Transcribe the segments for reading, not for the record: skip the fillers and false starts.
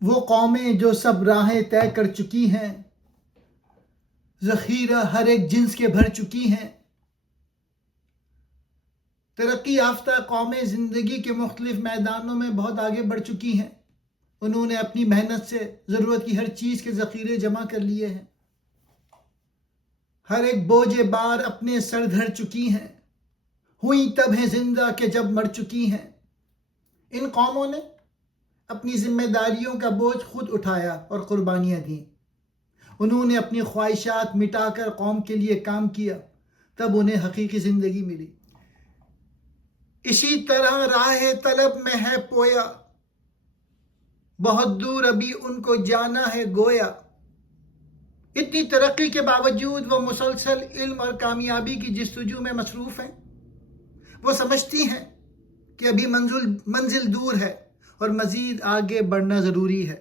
وہ قومیں جو سب راہیں طے کر چکی ہیں، ذخیرہ ہر ایک جنس کے بھر چکی ہیں۔ ترقی یافتہ قومیں زندگی کے مختلف میدانوں میں بہت آگے بڑھ چکی ہیں۔ انہوں نے اپنی محنت سے ضرورت کی ہر چیز کے ذخیرے جمع کر لیے ہیں۔ ہر ایک بوجھ بار اپنے سر دھر چکی ہیں، ہوئی تب ہیں زندہ کہ جب مر چکی ہیں۔ ان قوموں نے اپنی ذمہ داریوں کا بوجھ خود اٹھایا اور قربانیاں دیں۔ انہوں نے اپنی خواہشات مٹا کر قوم کے لیے کام کیا، تب انہیں حقیقی زندگی ملی۔ اسی طرح راہ طلب میں ہے پویا، بہت دور ابھی ان کو جانا ہے گویا۔ اتنی ترقی کے باوجود وہ مسلسل علم اور کامیابی کی جستجو میں مصروف ہیں۔ وہ سمجھتی ہیں کہ ابھی منزل دور ہے اور مزید آگے بڑھنا ضروری ہے۔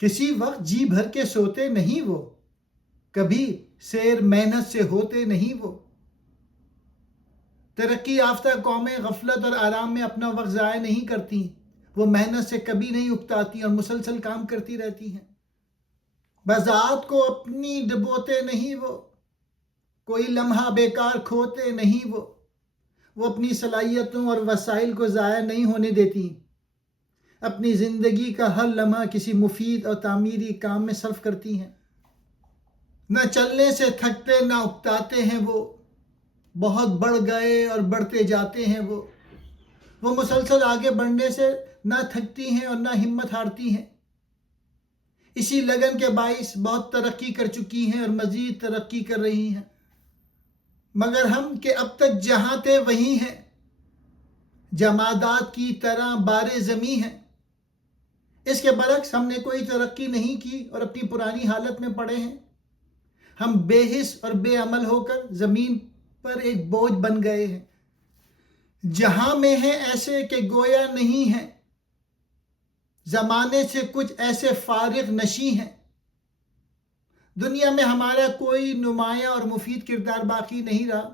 کسی وقت جی بھر کے سوتے نہیں وہ، کبھی سیر محنت سے ہوتے نہیں وہ۔ ترقی یافتہ قومیں غفلت اور آرام میں اپنا وقت ضائع نہیں کرتی، وہ محنت سے کبھی نہیں اکتاتی اور مسلسل کام کرتی رہتی ہیں۔ بذات کو اپنی ڈبوتے نہیں وہ، کوئی لمحہ بیکار کھوتے نہیں وہ اپنی صلاحیتوں اور وسائل کو ضائع نہیں ہونے دیتی، اپنی زندگی کا ہر لمحہ کسی مفید اور تعمیری کام میں صرف کرتی ہیں۔ نہ چلنے سے تھکتے نہ اکتاتے ہیں وہ، بہت بڑھ گئے اور بڑھتے جاتے ہیں وہ مسلسل آگے بڑھنے سے نہ تھکتی ہیں اور نہ ہمت ہارتی ہیں۔ اسی لگن کے باعث بہت ترقی کر چکی ہیں اور مزید ترقی کر رہی ہیں۔ مگر ہم کہ اب تک جہاں تھے وہیں ہیں، جمادات کی طرح بار زمیں ہیں۔ اس کے برعکس ہم نے کوئی ترقی نہیں کی اور اپنی پرانی حالت میں پڑے ہیں۔ ہم بے حس اور بے عمل ہو کر زمین پر ایک بوجھ بن گئے ہیں۔ جہاں میں ہیں ایسے کہ گویا نہیں ہیں، زمانے سے کچھ ایسے فارغ نشیں ہیں۔ دنیا میں ہمارا کوئی نمایاں اور مفید کردار باقی نہیں رہا۔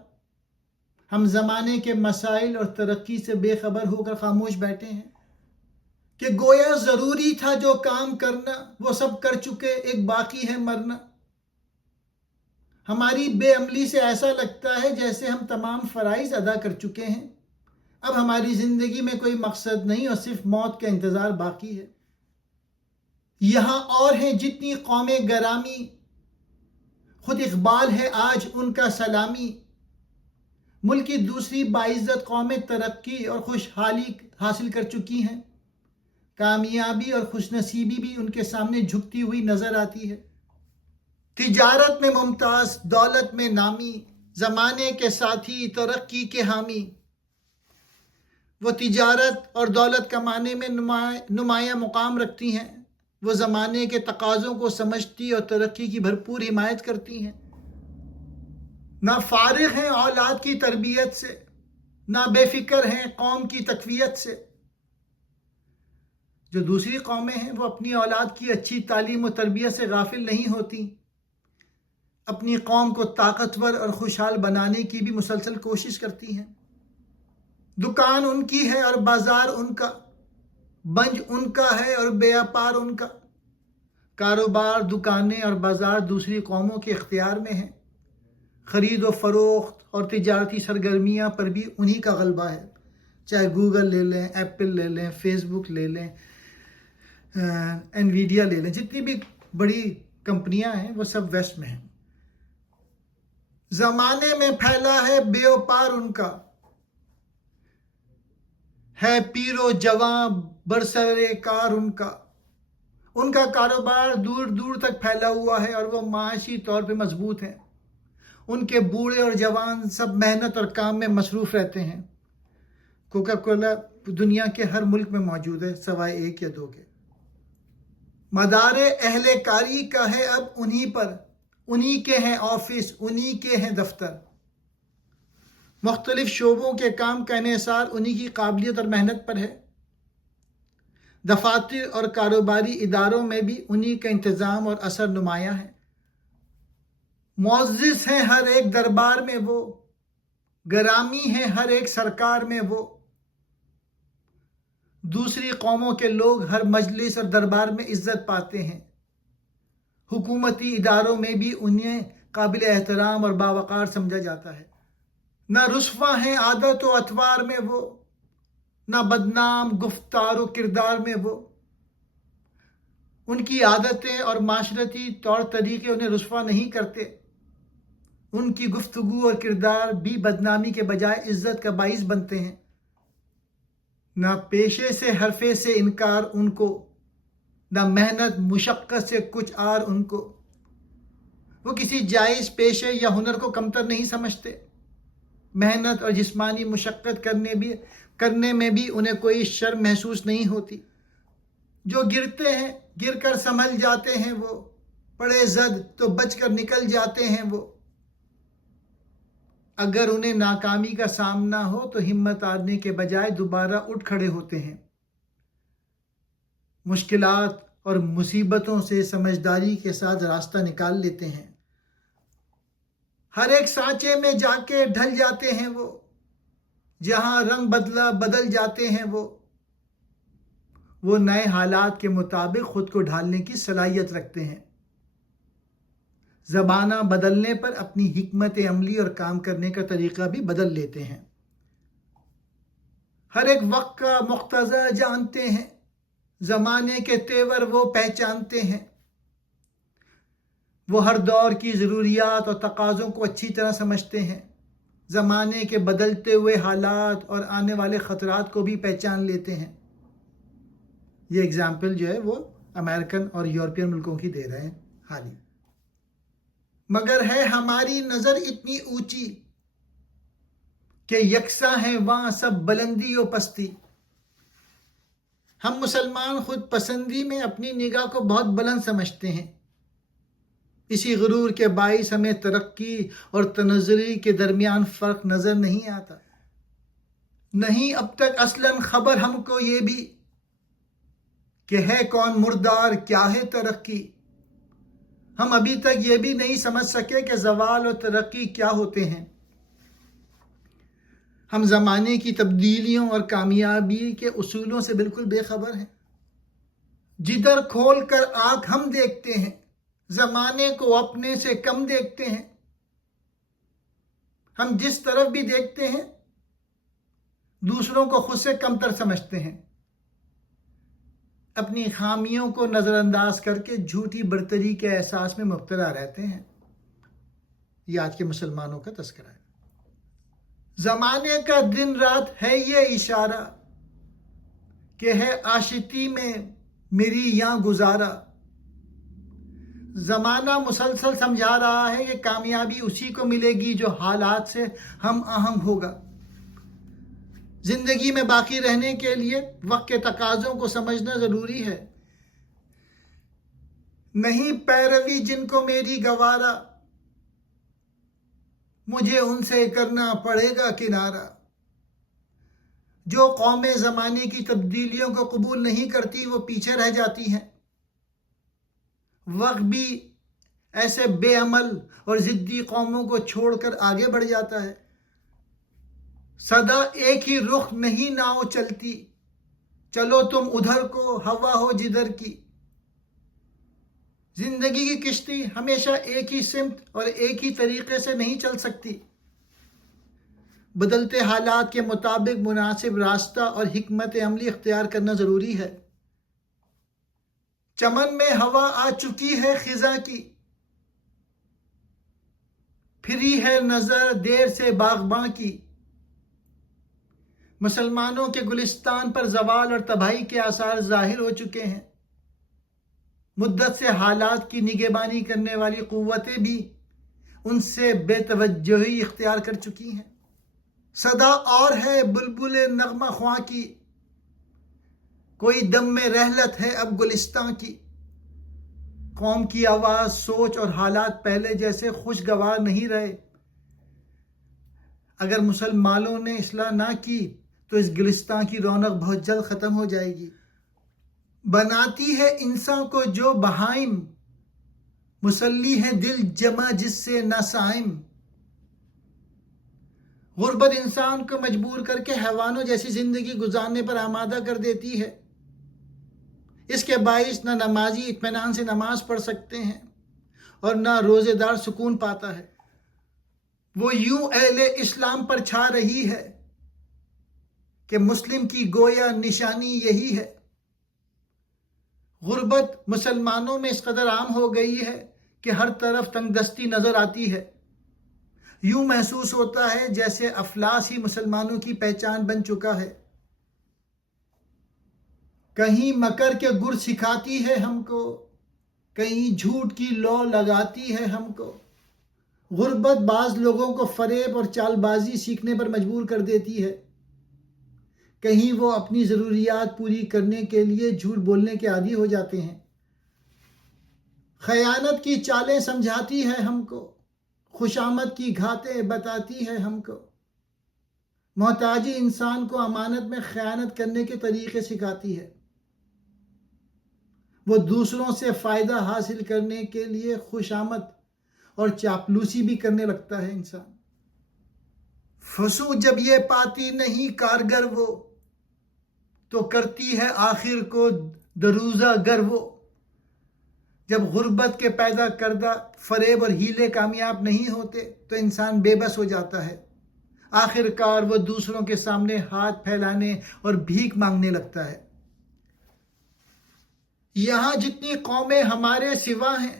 ہم زمانے کے مسائل اور ترقی سے بے خبر ہو کر خاموش بیٹھے ہیں کہ گویا ضروری تھا جو کام کرنا وہ سب کر چکے، ایک باقی ہے مرنا۔ ہماری بے عملی سے ایسا لگتا ہے جیسے ہم تمام فرائض ادا کر چکے ہیں، اب ہماری زندگی میں کوئی مقصد نہیں اور صرف موت کا انتظار باقی ہے۔ یہاں اور ہیں جتنی قومیں گرامی، خود اقبال ہے آج ان کا سلامی۔ ملک کی دوسری باعزت قومیں ترقی اور خوشحالی حاصل کر چکی ہیں، کامیابی اور خوش نصیبی بھی ان کے سامنے جھکتی ہوئی نظر آتی ہے۔ تجارت میں ممتاز، دولت میں نامی، زمانے کے ساتھی، ترقی کے حامی۔ وہ تجارت اور دولت کمانے میں نمایاں مقام رکھتی ہیں، وہ زمانے کے تقاضوں کو سمجھتی اور ترقی کی بھرپور حمایت کرتی ہیں۔ نہ فارغ ہیں اولاد کی تربیت سے، نہ بے فکر ہیں قوم کی تقویت سے۔ جو دوسری قومیں ہیں وہ اپنی اولاد کی اچھی تعلیم و تربیت سے غافل نہیں ہوتی، اپنی قوم کو طاقتور اور خوشحال بنانے کی بھی مسلسل کوشش کرتی ہیں۔ دکان ان کی ہے اور بازار ان کا، بنج ان کا ہے اور بیاپار ان کا۔ کاروبار، دکانیں اور بازار دوسری قوموں کے اختیار میں ہیں۔ خرید و فروخت اور تجارتی سرگرمیاں پر بھی انہی کا غلبہ ہے، چاہے گوگل لے لیں، ایپل لے لیں، فیس بک لے لیں، انویڈیا لے لیں، جتنی بھی بڑی کمپنیاں ہیں وہ سب ویسٹ میں ہیں۔ زمانے میں پھیلا ہے بیوپار ان کا، ہے پیر و جواں برسر کار ان کا کاروبار دور دور تک پھیلا ہوا ہے اور وہ معاشی طور پہ مضبوط ہے۔ ان کے بوڑھے اور جوان سب محنت اور کام میں مصروف رہتے ہیں۔ کوکا کولا دنیا کے ہر ملک میں موجود ہے سوائے ایک یا دو کے۔ مدار اہل کاری کا ہے اب انہی پر، انہی کے ہیں آفس، انہی کے ہیں دفتر۔ مختلف شعبوں کے کام کا انحصار انہی کی قابلیت اور محنت پر ہے۔ دفاتر اور کاروباری اداروں میں بھی انہی کا انتظام اور اثر نمایاں ہے۔ معزز ہیں ہر ایک دربار میں وہ، گرامی ہیں ہر ایک سرکار میں وہ۔ دوسری قوموں کے لوگ ہر مجلس اور دربار میں عزت پاتے ہیں، حکومتی اداروں میں بھی انہیں قابل احترام اور باوقار سمجھا جاتا ہے۔ نہ رسوا ہیں عادت و اطوار میں وہ، نہ بدنام گفتار و کردار میں وہ۔ ان کی عادتیں اور معاشرتی طور طریقے انہیں رسوا نہیں کرتے، ان کی گفتگو اور کردار بھی بدنامی کے بجائے عزت کا باعث بنتے ہیں۔ نہ پیشے سے حرفے سے انکار ان کو، نہ محنت مشقت سے کچھ آر ان کو۔ وہ کسی جائز پیشے یا ہنر کو کمتر نہیں سمجھتے، محنت اور جسمانی مشقت کرنے میں بھی انہیں کوئی شرم محسوس نہیں ہوتی۔ جو گرتے ہیں گر کر سنبھل جاتے ہیں وہ، پڑے زد تو بچ کر نکل جاتے ہیں وہ۔ اگر انہیں ناکامی کا سامنا ہو تو ہمت ہارنے کے بجائے دوبارہ اٹھ کھڑے ہوتے ہیں، مشکلات اور مصیبتوں سے سمجھداری کے ساتھ راستہ نکال لیتے ہیں۔ ہر ایک سانچے میں جا کے ڈھل جاتے ہیں وہ، جہاں رنگ بدلا بدل جاتے ہیں وہ نئے حالات کے مطابق خود کو ڈھالنے کی صلاحیت رکھتے ہیں۔ زمانہ بدلنے پر اپنی حکمت عملی اور کام کرنے کا طریقہ بھی بدل لیتے ہیں۔ ہر ایک وقت کا مقتضا جانتے ہیں، زمانے کے تیور وہ پہچانتے ہیں۔ وہ ہر دور کی ضروریات اور تقاضوں کو اچھی طرح سمجھتے ہیں، زمانے کے بدلتے ہوئے حالات اور آنے والے خطرات کو بھی پہچان لیتے ہیں۔ یہ اگزامپل جو ہے وہ امریکن اور یورپین ملکوں کی دے رہے ہیں حالی۔ مگر ہے ہماری نظر اتنی اونچی کہ یکساں ہیں وہاں سب بلندی و پستی۔ ہم مسلمان خود پسندی میں اپنی نگاہ کو بہت بلند سمجھتے ہیں، اسی غرور کے باعث ہمیں ترقی اور تنزلی کے درمیان فرق نظر نہیں آتا۔ نہیں اب تک اصلاً خبر ہم کو یہ بھی کہ ہے کون مردار کیا ہے ترقی۔ ہم ابھی تک یہ بھی نہیں سمجھ سکے کہ زوال اور ترقی کیا ہوتے ہیں۔ ہم زمانے کی تبدیلیوں اور کامیابی کے اصولوں سے بالکل بے خبر ہیں۔ جدھر کھول کر آنکھ ہم دیکھتے ہیں، زمانے کو اپنے سے کم دیکھتے ہیں۔ ہم جس طرف بھی دیکھتے ہیں دوسروں کو خود سے کمتر سمجھتے ہیں، اپنی خامیوں کو نظر انداز کر کے جھوٹی برتری کے احساس میں مبتلا رہتے ہیں۔ یہ آج کے مسلمانوں کا تذکرہ ہے۔ زمانے کا دن رات ہے یہ اشارہ کہ ہے آشتی میں میری یہاں گزارا۔ زمانہ مسلسل سمجھا رہا ہے کہ کامیابی اسی کو ملے گی جو حالات سے ہم آہنگ ہوگا۔ زندگی میں باقی رہنے کے لیے وقت کے تقاضوں کو سمجھنا ضروری ہے۔ نہیں پیروی جن کو میری گوارا، مجھے ان سے کرنا پڑے گا کنارہ۔ جو قومیں زمانے کی تبدیلیوں کو قبول نہیں کرتی وہ پیچھے رہ جاتی ہیں۔ وقت بھی ایسے بے عمل اور ضدی قوموں کو چھوڑ کر آگے بڑھ جاتا ہے۔ سدا ایک ہی رخ نہیں ناؤ چلتی، چلو تم ادھر کو ہوا ہو جدھر کی۔ زندگی کی کشتی ہمیشہ ایک ہی سمت اور ایک ہی طریقے سے نہیں چل سکتی۔ بدلتے حالات کے مطابق مناسب راستہ اور حکمت عملی اختیار کرنا ضروری ہے۔ چمن میں ہوا آ چکی ہے خزاں کی، پھری ہے نظر دیر سے باغباں کی۔ مسلمانوں کے گلستان پر زوال اور تباہی کے آثار ظاہر ہو چکے ہیں۔ مدت سے حالات کی نگہبانی کرنے والی قوتیں بھی ان سے بے توجہی اختیار کر چکی ہیں۔ صدا اور ہے بلبل نغمہ خواں کی، کوئی دم میں رحلت ہے اب گلستان کی۔ قوم کی آواز، سوچ اور حالات پہلے جیسے خوشگوار نہیں رہے۔ اگر مسلمانوں نے اصلاح نہ کی تو اس گلستان کی رونق بہت جلد ختم ہو جائے گی۔ بناتی ہے انسان کو جو بہائم، مسلی ہے دل جمع جس سے نہ سائم۔ غربت انسان کو مجبور کر کے حیوانوں جیسی زندگی گزارنے پر آمادہ کر دیتی ہے. اس کے باعث نہ نمازی اطمینان سے نماز پڑھ سکتے ہیں اور نہ روزے دار سکون پاتا ہے. وہ یوں اہل اسلام پر چھا رہی ہے کہ مسلم کی گویا نشانی یہی ہے. غربت مسلمانوں میں اس قدر عام ہو گئی ہے کہ ہر طرف تنگ دستی نظر آتی ہے. یوں محسوس ہوتا ہے جیسے افلاس ہی مسلمانوں کی پہچان بن چکا ہے. کہیں مکر کے گر سکھاتی ہے ہم کو، کہیں جھوٹ کی لو لگاتی ہے ہم کو. غربت بعض لوگوں کو فریب اور چال بازی سیکھنے پر مجبور کر دیتی ہے. کہیں وہ اپنی ضروریات پوری کرنے کے لیے جھوٹ بولنے کے عادی ہو جاتے ہیں. خیانت کی چالیں سمجھاتی ہے ہم کو، خوشامد کی گھاتیں بتاتی ہے ہم کو. محتاجی انسان کو امانت میں خیانت کرنے کے طریقے سکھاتی ہے. وہ دوسروں سے فائدہ حاصل کرنے کے لیے خوشامد اور چاپلوسی بھی کرنے لگتا ہے انسان. فسو جب یہ پاتی نہیں کارگر وہ، تو کرتی ہے آخر کو دروزہ گر وہ. جب غربت کے پیدا کردہ فریب اور ہیلے کامیاب نہیں ہوتے تو انسان بے بس ہو جاتا ہے. آخر کار وہ دوسروں کے سامنے ہاتھ پھیلانے اور بھیک مانگنے لگتا ہے. یہاں جتنی قومیں ہمارے سوا ہیں،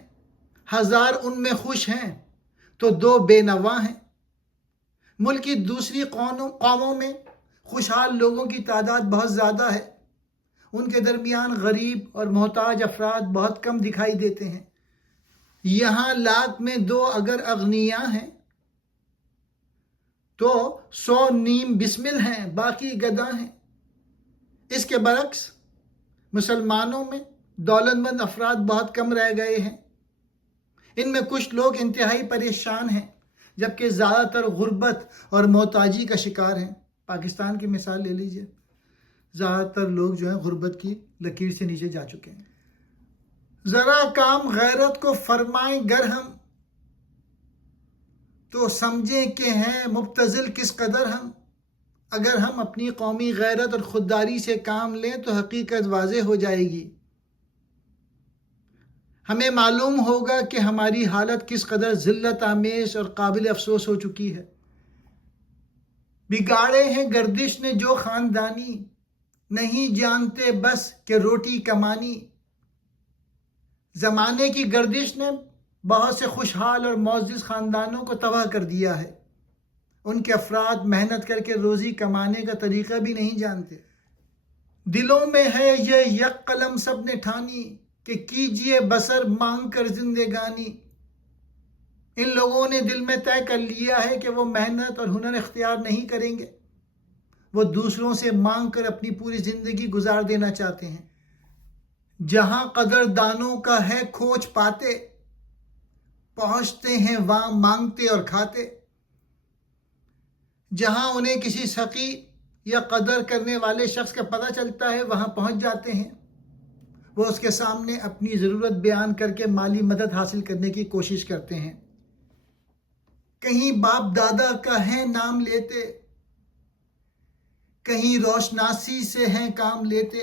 1000 ان میں خوش ہیں تو 2 بے نوا ہیں. ملک کی دوسری قوموں میں خوشحال لوگوں کی تعداد بہت زیادہ ہے. ان کے درمیان غریب اور محتاج افراد بہت کم دکھائی دیتے ہیں. یہاں 100 میں 2 اگر اغنیاء ہیں تو 100 نیم بسمل ہیں، باقی گداں ہیں. اس کے برعکس مسلمانوں میں دولت مند افراد بہت کم رہ گئے ہیں. ان میں کچھ لوگ انتہائی پریشان ہیں جبکہ زیادہ تر غربت اور محتاجی کا شکار ہیں. پاکستان کی مثال لے لیجئے، زیادہ تر لوگ جو ہیں غربت کی لکیر سے نیچے جا چکے ہیں. ذرا کام غیرت کو فرمائیں گر ہم، تو سمجھیں کہ ہیں مبتذل کس قدر ہم. اگر ہم اپنی قومی غیرت اور خودداری سے کام لیں تو حقیقت واضح ہو جائے گی. ہمیں معلوم ہوگا کہ ہماری حالت کس قدر ذلت آمیز اور قابل افسوس ہو چکی ہے. بگاڑے ہیں گردش نے جو خاندانی، نہیں جانتے بس کہ روٹی کمانی. زمانے کی گردش نے بہت سے خوشحال اور معزز خاندانوں کو تباہ کر دیا ہے. ان کے افراد محنت کر کے روزی کمانے کا طریقہ بھی نہیں جانتے. دلوں میں ہے یہ یک قلم سب نے ٹھانی کہ کیجئے بسر مانگ کر زندگانی. ان لوگوں نے دل میں طے کر لیا ہے کہ وہ محنت اور ہنر اختیار نہیں کریں گے. وہ دوسروں سے مانگ کر اپنی پوری زندگی گزار دینا چاہتے ہیں. جہاں قدر دانوں کا ہے کھوج پاتے، پہنچتے ہیں وہاں مانگتے اور کھاتے. جہاں انہیں کسی سخی یا قدر کرنے والے شخص کا پتہ چلتا ہے وہاں پہنچ جاتے ہیں. وہ اس کے سامنے اپنی ضرورت بیان کر کے مالی مدد حاصل کرنے کی کوشش کرتے ہیں. کہیں باپ دادا کا ہے نام لیتے، کہیں روشناسی سے ہیں کام لیتے.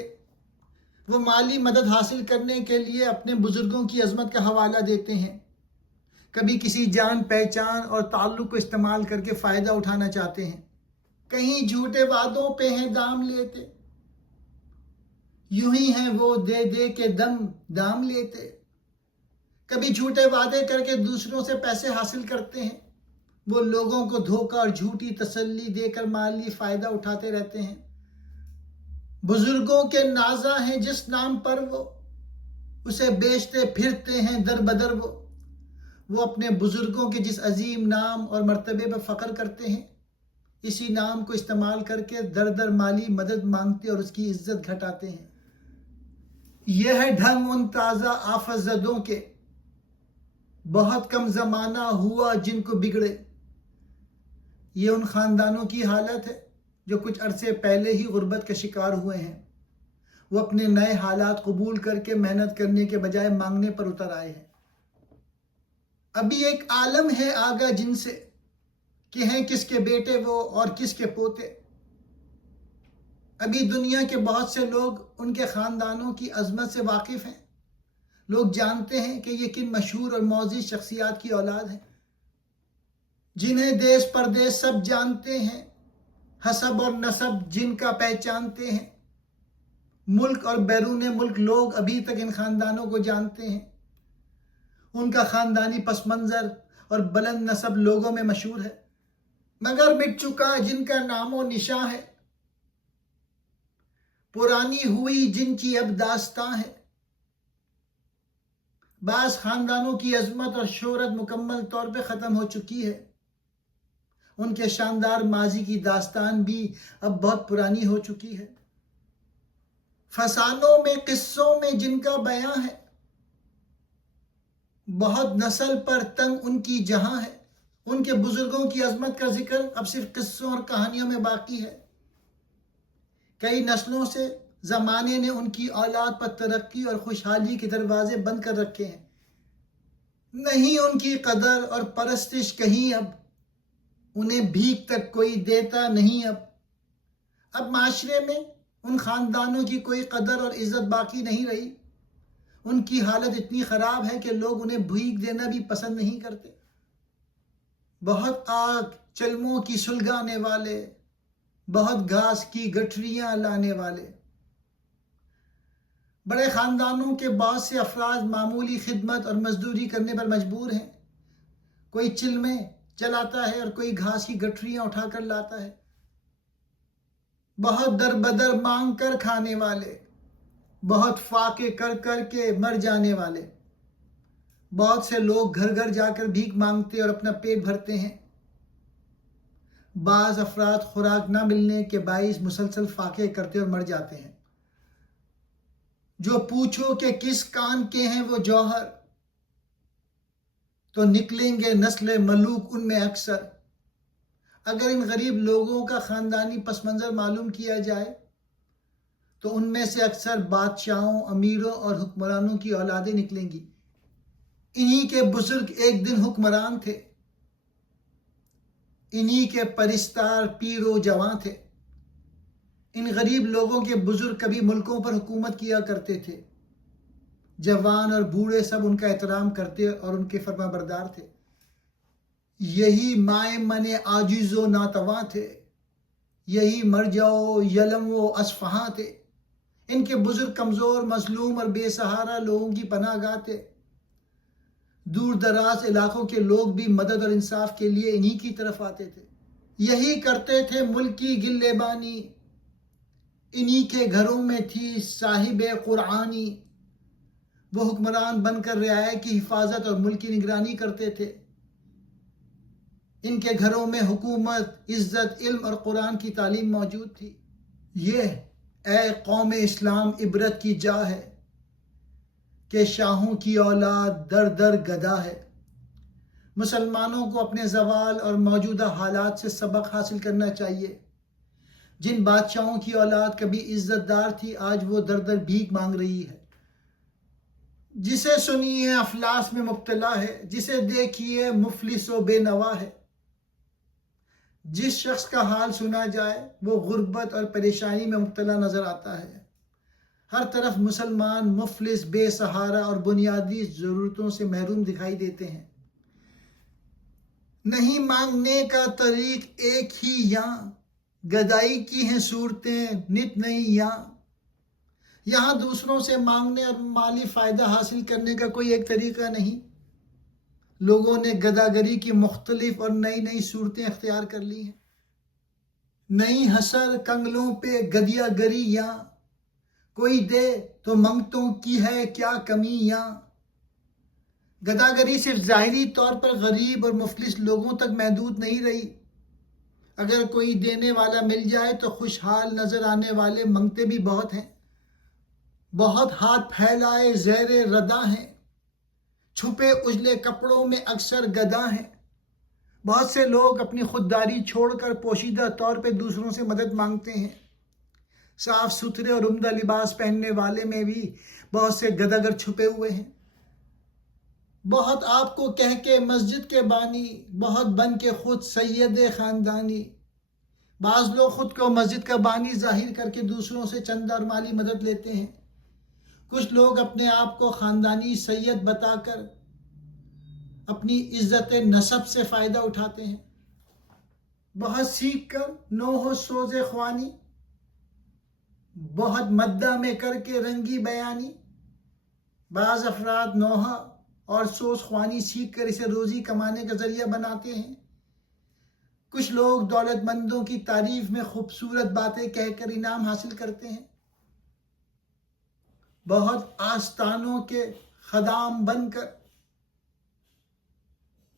وہ مالی مدد حاصل کرنے کے لیے اپنے بزرگوں کی عظمت کا حوالہ دیتے ہیں. کبھی کسی جان پہچان اور تعلق کو استعمال کر کے فائدہ اٹھانا چاہتے ہیں. کہیں جھوٹے وعدوں پہ ہیں دام لیتے، یوں ہی ہیں وہ دے دے کے دام لیتے. کبھی جھوٹے وعدے کر کے دوسروں سے پیسے حاصل کرتے ہیں. وہ لوگوں کو دھوکہ اور جھوٹی تسلی دے کر مالی فائدہ اٹھاتے رہتے ہیں. بزرگوں کے نازاں ہیں جس نام پر وہ اسے بیچتے پھرتے ہیں در بدر. وہ اپنے بزرگوں کے جس عظیم نام اور مرتبے پر فخر کرتے ہیں، اسی نام کو استعمال کر کے در در مالی مدد مانگتے اور اس کی عزت گھٹاتے ہیں. یہ ہے ڈھنگ ان تازہ آفت زدوں کے، بہت کم زمانہ ہوا جن کو بگڑے. یہ ان خاندانوں کی حالت ہے جو کچھ عرصے پہلے ہی غربت کا شکار ہوئے ہیں. وہ اپنے نئے حالات قبول کر کے محنت کرنے کے بجائے مانگنے پر اتر آئے ہیں. ابھی ایک عالم ہے آگاہ جن سے کہ ہیں کس کے بیٹے وہ اور کس کے پوتے۔ ابھی دنیا کے بہت سے لوگ ان کے خاندانوں کی عظمت سے واقف ہیں۔ لوگ جانتے ہیں کہ یہ کن مشہور اور معزز شخصیات کی اولاد ہیں، جنہیں دیس پردیس سب جانتے ہیں، حسب اور نسب جن کا پہچانتے ہیں۔ ملک اور بیرون ملک لوگ ابھی تک ان خاندانوں کو جانتے ہیں۔ ان کا خاندانی پس منظر اور بلند نسب لوگوں میں مشہور ہے، مگر مٹ چکا جن کا نام و نشاں ہے، پرانی ہوئی جن کی اب داستاں ہے۔ بعض خاندانوں کی عظمت اور شہرت مکمل طور پہ ختم ہو چکی ہے، ان کے شاندار ماضی کی داستان بھی اب بہت پرانی ہو چکی ہے۔ فسانوں میں قصوں میں جن کا بیاں ہے، بہت نسل پر تنگ ان کی جہاں ہے۔ ان کے بزرگوں کی عظمت کا ذکر اب صرف قصوں اور کہانیوں میں باقی ہے۔ کئی نسلوں سے زمانے نے ان کی اولاد پر ترقی اور خوشحالی کے دروازے بند کر رکھے ہیں۔ نہیں ان کی قدر اور پرستش کہیں اب، انہیں بھیک تک کوئی دیتا نہیں اب معاشرے میں ان خاندانوں کی کوئی قدر اور عزت باقی نہیں رہی۔ ان کی حالت اتنی خراب ہے کہ لوگ انہیں بھیک دینا بھی پسند نہیں کرتے۔ بہت آگ چلموں کی سلگانے والے، بہت گھاس کی گٹھریاں لانے والے، بڑے خاندانوں کے بہت سے افراد معمولی خدمت اور مزدوری کرنے پر مجبور ہیں۔ کوئی چلمیں چلاتا ہے اور کوئی گھاس کی گٹھریاں اٹھا کر لاتا ہے۔ بہت در بدر مانگ کر کھانے والے، بہت فاقے کر کر کے مر جانے والے۔ بہت سے لوگ گھر گھر جا کر بھیک مانگتے اور اپنا پیٹ بھرتے ہیں۔ بعض افراد خوراک نہ ملنے کے باعث مسلسل فاقے کرتے اور مر جاتے ہیں۔ جو پوچھو کہ کس کان کے ہیں وہ جوہر، تو نکلیں گے نسل ملوک ان میں اکثر۔ اگر ان غریب لوگوں کا خاندانی پس منظر معلوم کیا جائے تو ان میں سے اکثر بادشاہوں، امیروں اور حکمرانوں کی اولادیں نکلیں گی۔ انہی کے بزرگ ایک دن حکمران تھے، انہی کے پرستار پیر و جوان تھے۔ ان غریب لوگوں کے بزرگ کبھی ملکوں پر حکومت کیا کرتے تھے۔ جوان اور بوڑھے سب ان کا احترام کرتے اور ان کے فرما بردار تھے۔ یہی مائے من عاجز و ناتواں تھے، یہی مرجع و یلم و اصفہاں تھے۔ ان کے بزرگ کمزور، مظلوم اور بے سہارا لوگوں کی پناہ گاہ تھے۔ دور دراز علاقوں کے لوگ بھی مدد اور انصاف کے لیے انہی کی طرف آتے تھے۔ یہی کرتے تھے ملک کی گلے بانی، انہی کے گھروں میں تھی صاحب قرآنی۔ وہ حکمران بن کر رعایا کی حفاظت اور ملک کی نگرانی کرتے تھے۔ ان کے گھروں میں حکومت، عزت، علم اور قرآن کی تعلیم موجود تھی۔ یہ اے قوم اسلام عبرت کی جا ہے کہ شاہوں کی اولاد در در گدا ہے۔ مسلمانوں کو اپنے زوال اور موجودہ حالات سے سبق حاصل کرنا چاہیے۔ جن بادشاہوں کی اولاد کبھی عزت دار تھی، آج وہ در در بھیک مانگ رہی ہے۔ جسے سنیے افلاس میں مبتلا ہے، جسے دیکھیے مفلس و بے نوا ہے۔ جس شخص کا حال سنا جائے وہ غربت اور پریشانی میں مبتلا نظر آتا ہے۔ ہر طرف مسلمان مفلس، بے سہارا اور بنیادی ضرورتوں سے محروم دکھائی دیتے ہیں۔ نہیں مانگنے کا طریق ایک ہی یہاں، گدائی کی ہیں صورتیں نت نہیں یہاں دوسروں سے مانگنے اور مالی فائدہ حاصل کرنے کا کوئی ایک طریقہ نہیں۔ لوگوں نے گداگری کی مختلف اور نئی نئی صورتیں اختیار کر لی ہیں۔ نئی حسر کنگلوں پہ گدیا گری یہاں، کوئی دے تو منگتوں کی ہے کیا کمی یہاں۔ گداگری صرف ظاہری طور پر غریب اور مفلس لوگوں تک محدود نہیں رہی۔ اگر کوئی دینے والا مل جائے تو خوشحال نظر آنے والے منگتے بھی بہت ہیں۔ بہت ہاتھ پھیلائے زیر ردا ہیں، چھپے اجلے کپڑوں میں اکثر گدا ہیں۔ بہت سے لوگ اپنی خودداری چھوڑ کر پوشیدہ طور پہ دوسروں سے مدد مانگتے ہیں۔ صاف ستھرے اور عمدہ لباس پہننے والے میں بھی بہت سے گداگر چھپے ہوئے ہیں۔ بہت آپ کو کہہ کے مسجد کے بانی، بہت بن کے خود سید خاندانی۔ بعض لوگ خود کو مسجد کا بانی ظاہر کر کے دوسروں سے چندہ اور مالی مدد لیتے ہیں۔ کچھ لوگ اپنے آپ کو خاندانی سید بتا کر اپنی عزت نسب سے فائدہ اٹھاتے ہیں۔ بہت سیکھ کر نو ہو سوز خوانی، بہت مدہ میں کر کے رنگی بیانی۔ بعض افراد نوحہ اور سوز خوانی سیکھ کر اسے روزی کمانے کا ذریعہ بناتے ہیں۔ کچھ لوگ دولت مندوں کی تعریف میں خوبصورت باتیں کہہ کر انعام حاصل کرتے ہیں۔ بہت آستانوں کے خدام بن کر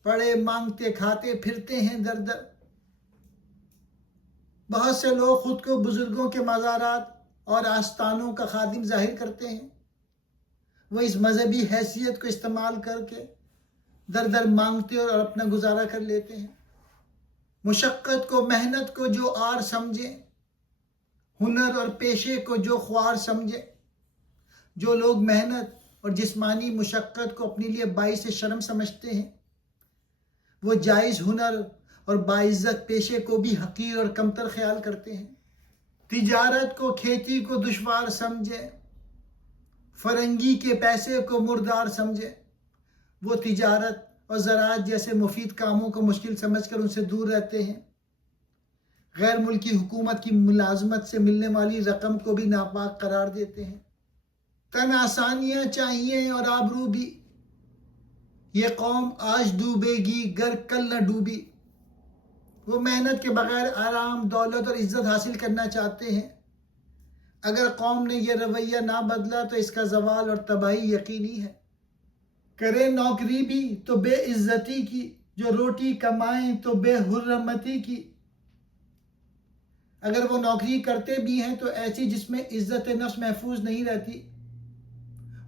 پڑے مانگتے کھاتے پھرتے ہیں در در۔ بہت سے لوگ خود کو بزرگوں کے مزارات اور آستانوں کا خادم ظاہر کرتے ہیں۔ وہ اس مذہبی حیثیت کو استعمال کر کے در در مانگتے اور اپنا گزارا کر لیتے ہیں۔ مشقت کو، محنت کو جو آر سمجھے، ہنر اور پیشے کو جو خوار سمجھے۔ جو لوگ محنت اور جسمانی مشقت کو اپنے لیے باعث شرم سمجھتے ہیں، وہ جائز ہنر اور باعزت پیشے کو بھی حقیر اور کمتر خیال کرتے ہیں۔ تجارت کو، کھیتی کو دشوار سمجھے، فرنگی کے پیسے کو مردار سمجھے۔ وہ تجارت اور زراعت جیسے مفید کاموں کو مشکل سمجھ کر ان سے دور رہتے ہیں۔ غیر ملکی حکومت کی ملازمت سے ملنے والی رقم کو بھی ناپاک قرار دیتے ہیں۔ تن آسانیاں چاہیے اور آبرو بھی، یہ قوم آج ڈوبے گی گر کل نہ ڈوبی۔ وہ محنت کے بغیر آرام، دولت اور عزت حاصل کرنا چاہتے ہیں۔ اگر قوم نے یہ رویہ نہ بدلا تو اس کا زوال اور تباہی یقینی ہے۔ کرے نوکری بھی تو بے عزتی کی، جو روٹی کمائیں تو بے حرمتی کی۔ اگر وہ نوکری کرتے بھی ہیں تو ایسی جس میں عزت نفس محفوظ نہیں رہتی۔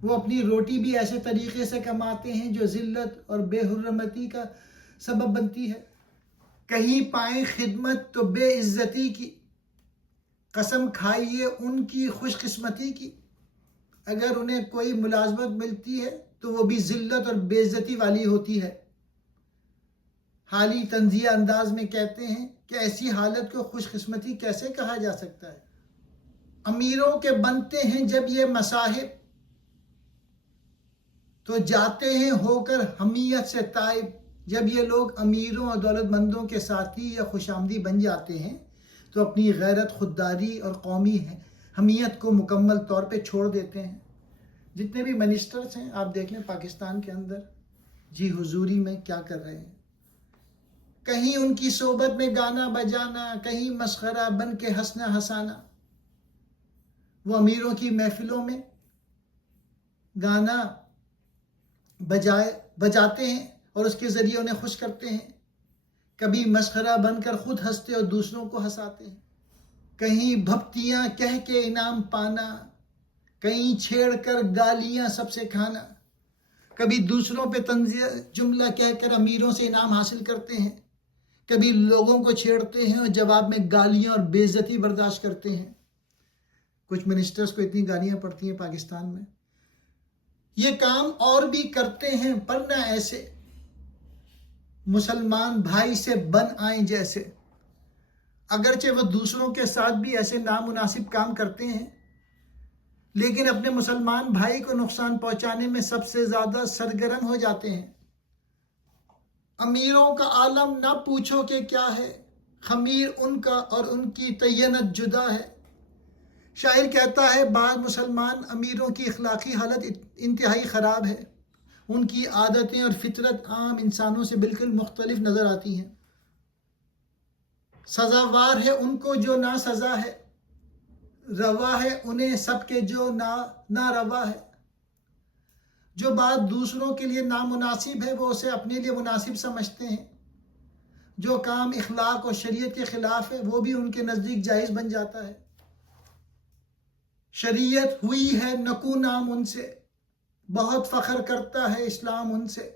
وہ اپنی روٹی بھی ایسے طریقے سے کماتے ہیں جو ذلت اور بے حرمتی کا سبب بنتی ہے۔ کہیں پائیں خدمت تو بے عزتی کی، قسم کھائیے ان کی خوش قسمتی کی۔ اگر انہیں کوئی ملازمت ملتی ہے تو وہ بھی ذلت اور بے عزتی والی ہوتی ہے۔ حالی طنزیہ انداز میں کہتے ہیں کہ ایسی حالت کو خوش قسمتی کیسے کہا جا سکتا ہے۔ امیروں کے بنتے ہیں جب یہ مصاحب، تو جاتے ہیں ہو کر حمیت سے تائب۔ جب یہ لوگ امیروں اور دولت مندوں کے ساتھی یا خوش آمدی بن جاتے ہیں تو اپنی غیرت، خودداری اور قومی حمیت کو مکمل طور پہ چھوڑ دیتے ہیں۔ جتنے بھی منسٹرز ہیں آپ دیکھ لیں پاکستان کے اندر، جی حضوری میں کیا کر رہے ہیں۔ کہیں ان کی صحبت میں گانا بجانا، کہیں مسخرہ بن کے ہنسنا ہنسانا۔ وہ امیروں کی محفلوں میں گانا بجاتے ہیں اور اس کے ذریعے انہیں خوش کرتے ہیں۔ کبھی مسخرہ بن کر خود ہنستے اور دوسروں کو ہنساتے ہیں۔ کہیں بھپتیاں کہہ کے انعام پانا، کہیں چھیڑ کر گالیاں سب سے کھانا۔ کبھی دوسروں پہ طنزیہ جملہ کہہ کر امیروں سے انعام حاصل کرتے ہیں۔ کبھی لوگوں کو چھیڑتے ہیں اور جواب میں گالیاں اور بے عزتی برداشت کرتے ہیں۔ کچھ منسٹرز کو اتنی گالیاں پڑتی ہیں پاکستان میں۔ یہ کام اور بھی کرتے ہیں پر نہ ایسے، مسلمان بھائی سے بن آئیں جیسے۔ اگرچہ وہ دوسروں کے ساتھ بھی ایسے نامناسب کام کرتے ہیں، لیکن اپنے مسلمان بھائی کو نقصان پہنچانے میں سب سے زیادہ سرگرم ہو جاتے ہیں۔ امیروں کا عالم نہ پوچھو کہ کیا ہے، خمیر ان کا اور ان کی طینت جدا ہے۔ شاعر کہتا ہے بعض مسلمان امیروں کی اخلاقی حالت انتہائی خراب ہے۔ ان کی عادتیں اور فطرت عام انسانوں سے بالکل مختلف نظر آتی ہیں۔ سزاوار ہے ان کو جو نا سزا ہے، روا ہے انہیں سب کے جو نا روا ہے۔ جو بات دوسروں کے لیے نامناسب ہے وہ اسے اپنے لیے مناسب سمجھتے ہیں۔ جو کام اخلاق اور شریعت کے خلاف ہے وہ بھی ان کے نزدیک جائز بن جاتا ہے۔ شریعت ہوئی ہے نکو نام ان سے، بہت فخر کرتا ہے اسلام ان سے۔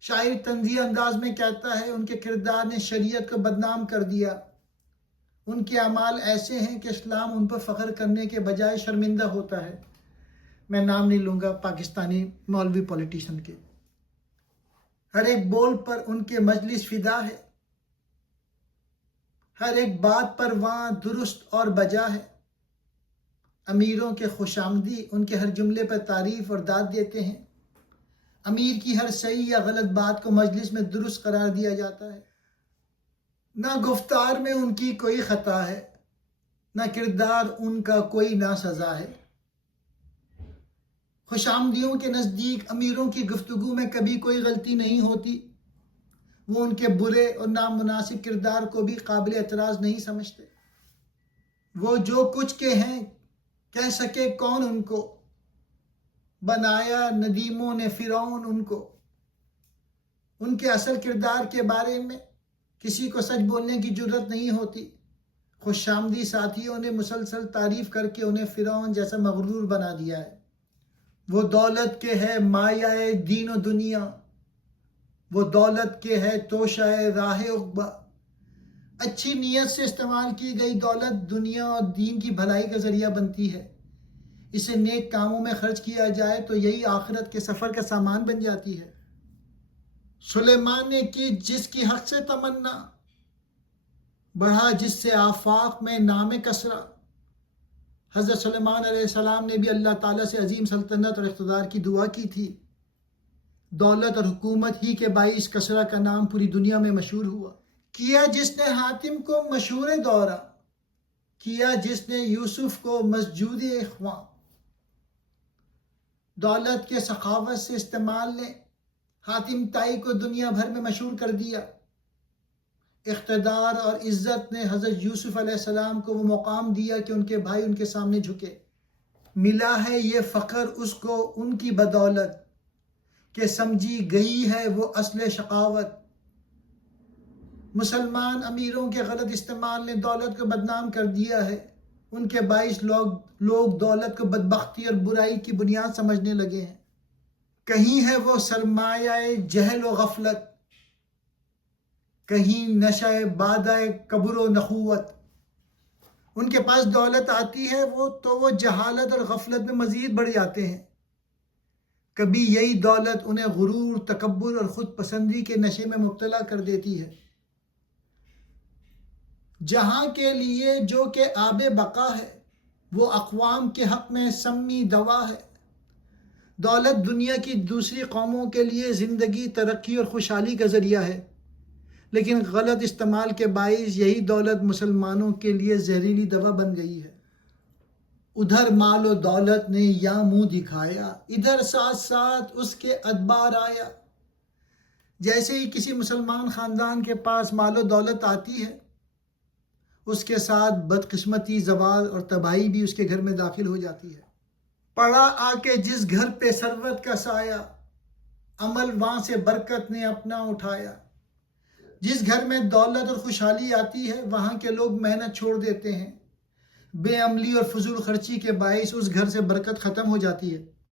شاعر طنزیہ انداز میں کہتا ہے ان کے کردار نے شریعت کو بدنام کر دیا۔ ان کے اعمال ایسے ہیں کہ اسلام ان پر فخر کرنے کے بجائے شرمندہ ہوتا ہے۔ میں نام نہیں لوں گا پاکستانی مولوی پولیٹیشن کے، ہر ایک بول پر ان کے مجلس فدا ہے، ہر ایک بات پر وہاں درست اور بجا ہے، امیروں کے خوش آمدی ان کے ہر جملے پر تعریف اور داد دیتے ہیں، امیر کی ہر صحیح یا غلط بات کو مجلس میں درست قرار دیا جاتا ہے، نہ گفتار میں ان کی کوئی خطا ہے، نہ کردار ان کا کوئی ناسزا ہے۔ خوش آمدیوں کے نزدیک امیروں کی گفتگو میں کبھی کوئی غلطی نہیں ہوتی، وہ ان کے برے اور نامناسب کردار کو بھی قابل اعتراض نہیں سمجھتے۔ وہ جو کچھ کے ہیں کہہ سکے کون ان کو، بنایا ندیموں نے فرعون ان کو۔ ان کے اصل کردار کے بارے میں کسی کو سچ بولنے کی جرت نہیں ہوتی، خوش آمدی ساتھیوں نے مسلسل تعریف کر کے انہیں فرعون جیسا مغرور بنا دیا ہے۔ وہ دولت کے ہے مایہ دین و دنیا، وہ دولت کے ہے توشہ راہ عقبہ۔ اچھی نیت سے استعمال کی گئی دولت دنیا اور دین کی بھلائی کا ذریعہ بنتی ہے، اسے نیک کاموں میں خرچ کیا جائے تو یہی آخرت کے سفر کا سامان بن جاتی ہے۔ سلیمان نے کی جس کی حق سے تمنا، بڑھا جس سے آفاق میں نام کسرا۔ حضرت سلیمان علیہ السلام نے بھی اللہ تعالیٰ سے عظیم سلطنت اور اقتدار کی دعا کی تھی، دولت اور حکومت ہی کے باعث کسرا کا نام پوری دنیا میں مشہور ہوا۔ کیا جس نے حاتم کو مشہور دورہ، کیا جس نے یوسف کو مسجود اخواں۔ دولت کے سخاوت سے استعمال نے حاتم تائی کو دنیا بھر میں مشہور کر دیا، اقتدار اور عزت نے حضرت یوسف علیہ السلام کو وہ مقام دیا کہ ان کے بھائی ان کے سامنے جھکے۔ ملا ہے یہ فخر اس کو ان کی بدولت کہ سمجھی گئی ہے وہ اصل شقاوت۔ مسلمان امیروں کے غلط استعمال نے دولت کو بدنام کر دیا ہے، ان کے باعث لوگ دولت کو بدبختی اور برائی کی بنیاد سمجھنے لگے ہیں۔ کہیں ہے وہ سرمایہ جہل و غفلت، کہیں نشہ بادہ کبر و نخوت۔ ان کے پاس دولت آتی ہے تو وہ جہالت اور غفلت میں مزید بڑھ جاتے ہیں، کبھی یہی دولت انہیں غرور، تکبر اور خود پسندی کے نشے میں مبتلا کر دیتی ہے۔ جہاں کے لیے جو کہ آب بقا ہے، وہ اقوام کے حق میں سمی دوا ہے۔ دولت دنیا کی دوسری قوموں کے لیے زندگی، ترقی اور خوشحالی کا ذریعہ ہے، لیکن غلط استعمال کے باعث یہی دولت مسلمانوں کے لیے زہریلی دوا بن گئی ہے۔ ادھر مال و دولت نے یا منہ دکھایا، ادھر ساتھ ساتھ اس کے ادبار آیا۔ جیسے ہی کسی مسلمان خاندان کے پاس مال و دولت آتی ہے، اس کے ساتھ بدقسمتی، زوال اور تباہی بھی اس کے گھر میں داخل ہو جاتی ہے۔ پڑا آ کے جس گھر پہ ثروت کا سایہ، عمل وہاں سے برکت نے اپنا اٹھایا۔ جس گھر میں دولت اور خوشحالی آتی ہے، وہاں کے لوگ محنت چھوڑ دیتے ہیں، بے عملی اور فضول خرچی کے باعث اس گھر سے برکت ختم ہو جاتی ہے۔